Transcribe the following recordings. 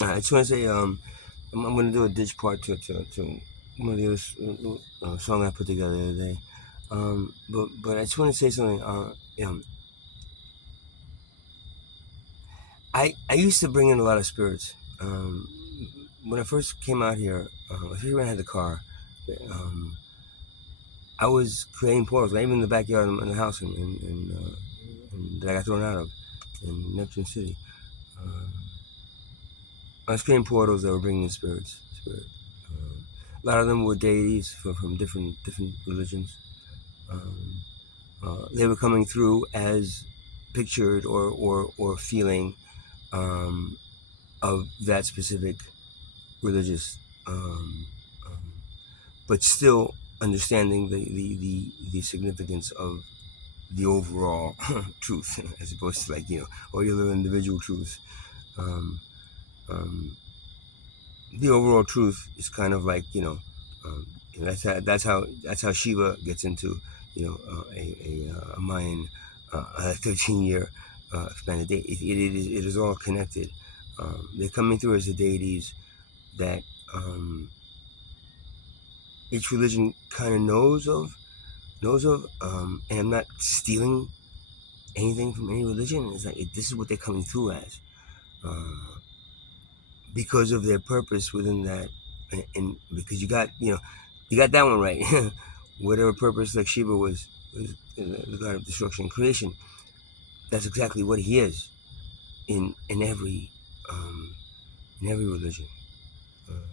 I just want to say, I'm going to do a ditch part to one of the other song I put together the other day. But I just want to say something. I used to bring in a lot of spirits. When I first came out here, especially when I had the car, um, I was creating portals, like even in the backyard in the house that I got thrown out of in Neptune City. Um, I was creating portals that were bringing in spirit. A lot of them were deities from different religions. Um, they were coming through as pictured or feeling um, of that specific religious, um, um, but still understanding the significance of the overall truth, as opposed to, like, all your little individual truths. Um, um, the overall truth is kind of like, that's how Shiva gets into, a Mayan 13-year expanded day. It is all connected. They're coming through as the deities that um, each religion kind of knows of, and I'm not stealing anything from any religion. It's like this is what they're coming through as, uh, because of their purpose within that, and because you got that one right. Whatever purpose, like Shiva was the god of destruction and creation. That's exactly what he is in every religion. Uh,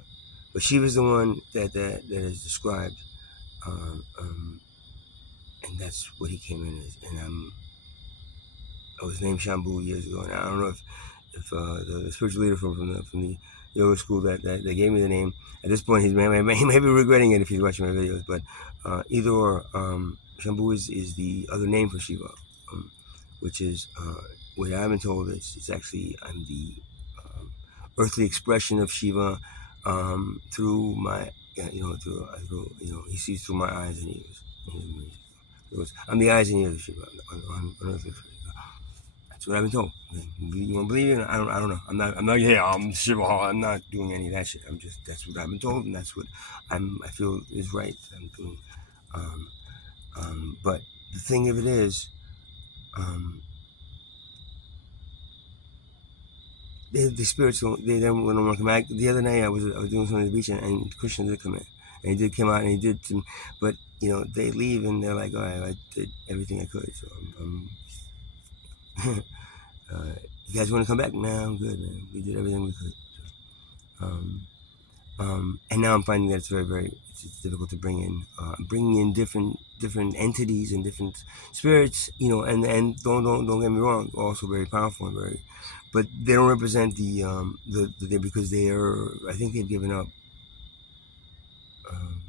but Shiva's the one that is described, um, and that's what he came in as. And I was named Shambhu years ago, and I don't know if the spiritual leader from the yoga school that gave me the name, at this point he may be regretting it if he's watching my videos. But either or, Shambhu is the other name for Shiva, um, which is what I've been told is it's actually I'm the um, earthly expression of Shiva, through my he sees through my eyes and ears. I'm the eyes and ears of Shiva on earthly expression. That's what I've been told. You want to believe it? I don't know. I'm not. Yeah, I'm Shiva. I'm not doing any of that shit. I'm just. That's what I've been told, and that's what I feel is right. I'm doing. Um, but the thing of it is, um, the spirits don't want to come back. The other night I was doing something at the beach, and Krishna did come in, and he did come out, and he did. But they leave, and they're like, all right, I did everything I could, so uh, you guys want to come back? No, I'm good, man. We did everything we could. Um, and now I'm finding that it's very, very it's difficult to bringing in different entities and different spirits, and don't get me wrong, also very powerful and very, but they don't represent the because they are, I think they've given up. Um,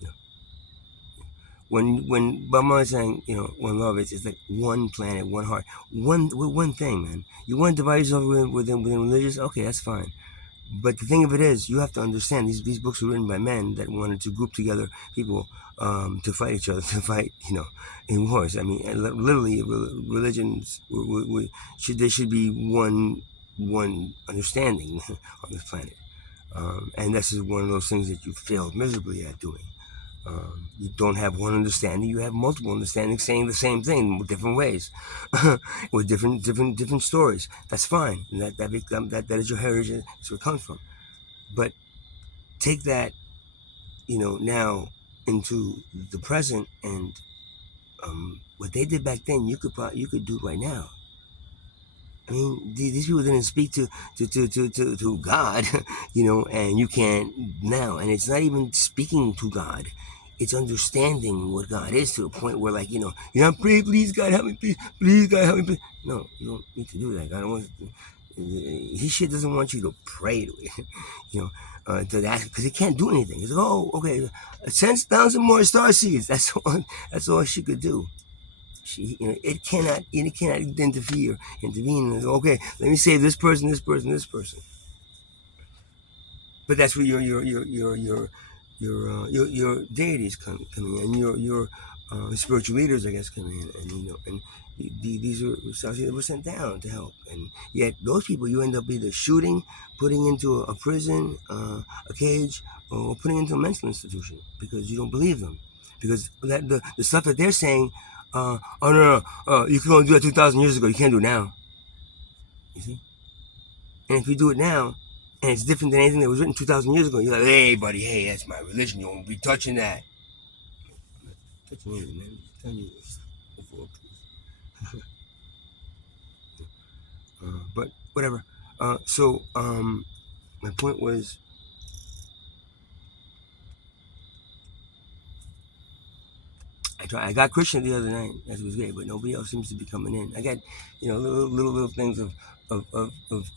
you know, when Bama is saying, one love, it's like one planet, one heart, one thing, man. You want to divide yourself within religious, okay, that's fine. But the thing of it is, you have to understand these books were written by men that wanted to group together people, to fight each other, to fight, in wars. I mean, literally, religions there should be one understanding on this planet, and this is one of those things that you failed miserably at doing. You don't have one understanding; you have multiple understandings saying the same thing with different ways, with different stories. That's fine. And that is your heritage. That's where it comes from. But take that, now into the present, and what they did back then, you could do right now. I mean, these people didn't speak to God, and you can't now. And it's not even speaking to God; it's understanding what God is to the point where, like, you're not praying, please God help me, please God help me. Please. No, you don't need to do that. God wants. His shit doesn't want you to pray to it, to ask, because he can't do anything. He's like, oh, okay, 10,000 more star seeds. That's all. That's all she could do. It cannot intervene. And, okay, let me save this person, this person, this person. But that's where your deities coming in, and your spiritual leaders, I guess, coming in, and These were South that were sent down to help, and yet those people you end up either shooting, putting into a prison, a cage, or putting into a mental institution because you don't believe them, because the stuff that they're saying, oh no, you can only do that 2,000 years ago. You can't do it now. You see, and if you do it now, and it's different than anything that was written 2,000 years ago, you're like, hey buddy, hey, that's my religion. You won't be touching that. Touching anything, man. I'm telling you. But whatever. My point was, I got Christian the other night. That was great, but nobody else seems to be coming in. I got, little things of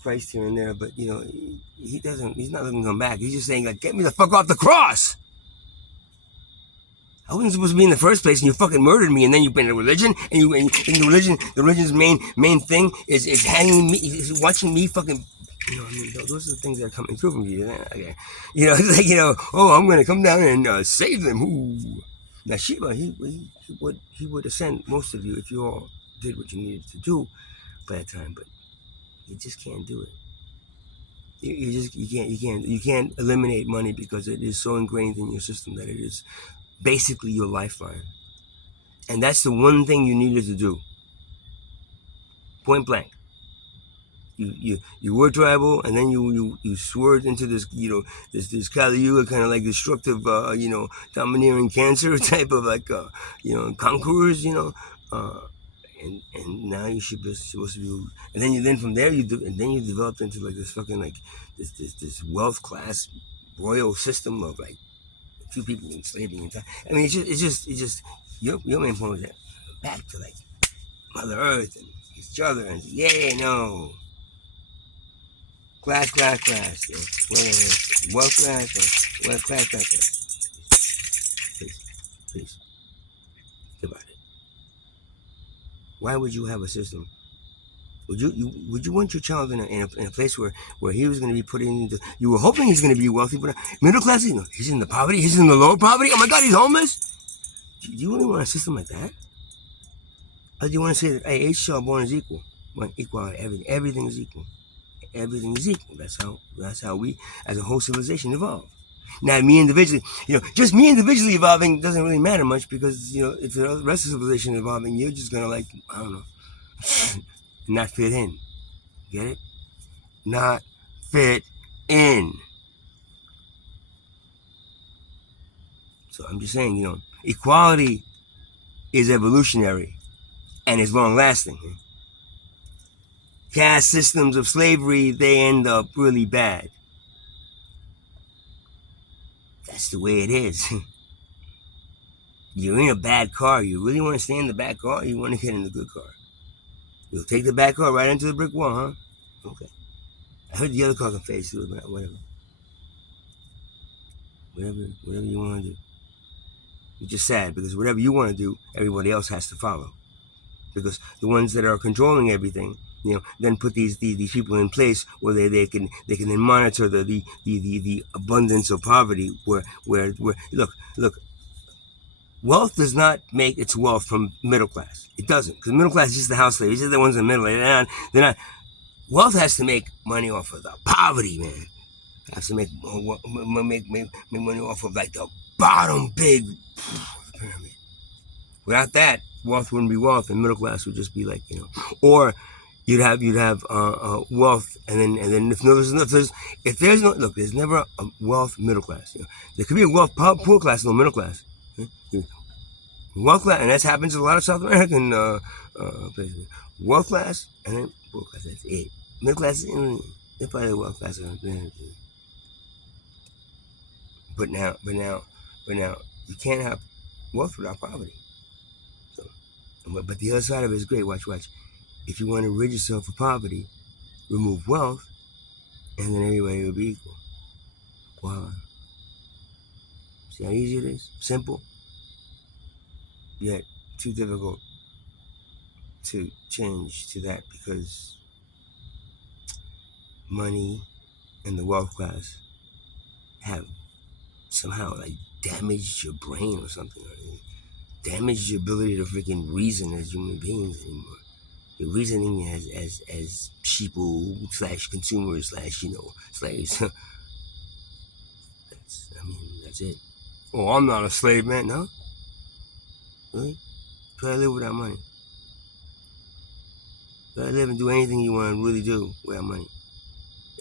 Christ here and there, but he's not letting me come back. He's just saying like, get me the fuck off the cross. I wasn't supposed to be in the first place, and you fucking murdered me, and then you been in a religion, and the religion's main thing is hanging me, is watching me fucking. Those are the things that are coming through from you. Okay. It's like, oh, I'm gonna come down and save them. Ooh. Now Shiva, he would ascend most of you if you all did what you needed to do by that time, but you just can't do it. You can't eliminate money because it is so ingrained in your system that it is basically your lifeline, and that's the one thing you needed to do. Point blank. You were tribal, and then you swerved into this this Kali Yuga kind of like destructive domineering cancer type of like conquerors and now you should be supposed to be, and then from there you developed into like this fucking like this wealth class royal system of like a few people enslaving and time. I mean it's just your main point was that back to like Mother Earth and each other and no. Class, wealth class, wealth class. Please, think about it. Why would you have a system? Would you want your child in a place where he was going to be put into? You were hoping he's going to be wealthy, but middle class. He's in the poverty. He's in the lower poverty. Oh my God, he's homeless. Do you really want a system like that? Or do you want to say that hey, each child born is equal? Equal everything is equal. Everything is equal. That's how we, as a whole civilization, evolve. Now, me individually, just me individually evolving doesn't really matter much because, if the rest of civilization is evolving, you're just gonna like, I don't know, not fit in. Get it? Not fit in. So I'm just saying, equality is evolutionary and is long lasting. Caste systems of slavery, they end up really bad. That's the way it is. You're in a bad car. You really want to stay in the back car, or you want to get in the good car? You'll take the back car right into the brick wall, huh? Okay. I heard the other car can face through it, but whatever. Whatever you want to do. It's just sad because whatever you want to do, everybody else has to follow. Because the ones that are controlling everything, then put these people in place where they can then monitor the abundance of poverty. Where look, wealth does not make its wealth from middle class. It doesn't, because middle class is just the house slaves. They're the ones in the middle. They're not. Wealth has to make money off of the poverty, man. It has to make money off of like the bottom big pyramid. Without that, wealth wouldn't be wealth, and middle class would just be like or you'd have wealth, and then if there's no look, there's never a wealth middle class. There could be a wealth poor class, no middle class. Wealth class, and that happens in a lot of South American places. Wealth class, and then poor class. That's it. Middle class, they're probably the wealth class. But now, you can't have wealth without poverty. So, but the other side of it is great. Watch. If you want to rid yourself of poverty, remove wealth, and then everybody will be equal. Wow. See how easy it is? Simple, yet too difficult to change to that because money and the wealth class have somehow like damaged your brain or something, or damaged your ability to freaking reason as human beings anymore. You're reasoning as sheeple slash consumers slash slaves. That's it. Oh, I'm not a slave, man. No, really. Try to live without money. Try to live and do anything you want to really do without money,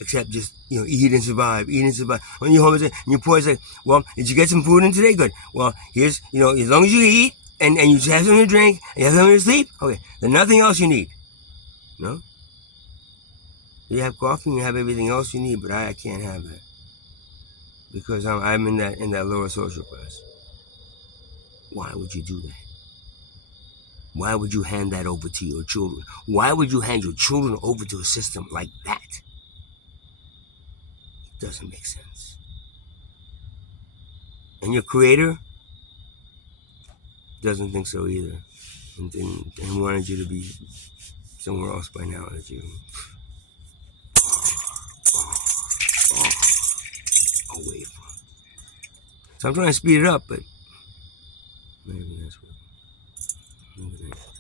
except just eat and survive, eat and survive. When you're home and you're poor, it's like, well, did you get some food in today? Good. Well, here's as long as you eat and you just have something to drink and you have something to sleep, okay, then nothing else you need. No, you have coffee and you have everything else you need, but I can't have that because I'm in that lower social class. Why would you do that? Why would you hand that over to your children? Why would you hand your children over to a system like that? It doesn't make sense. And your creator doesn't think so either, and wanted you to be somewhere else by now that you away from. So I'm trying to speed it up, but maybe that's what.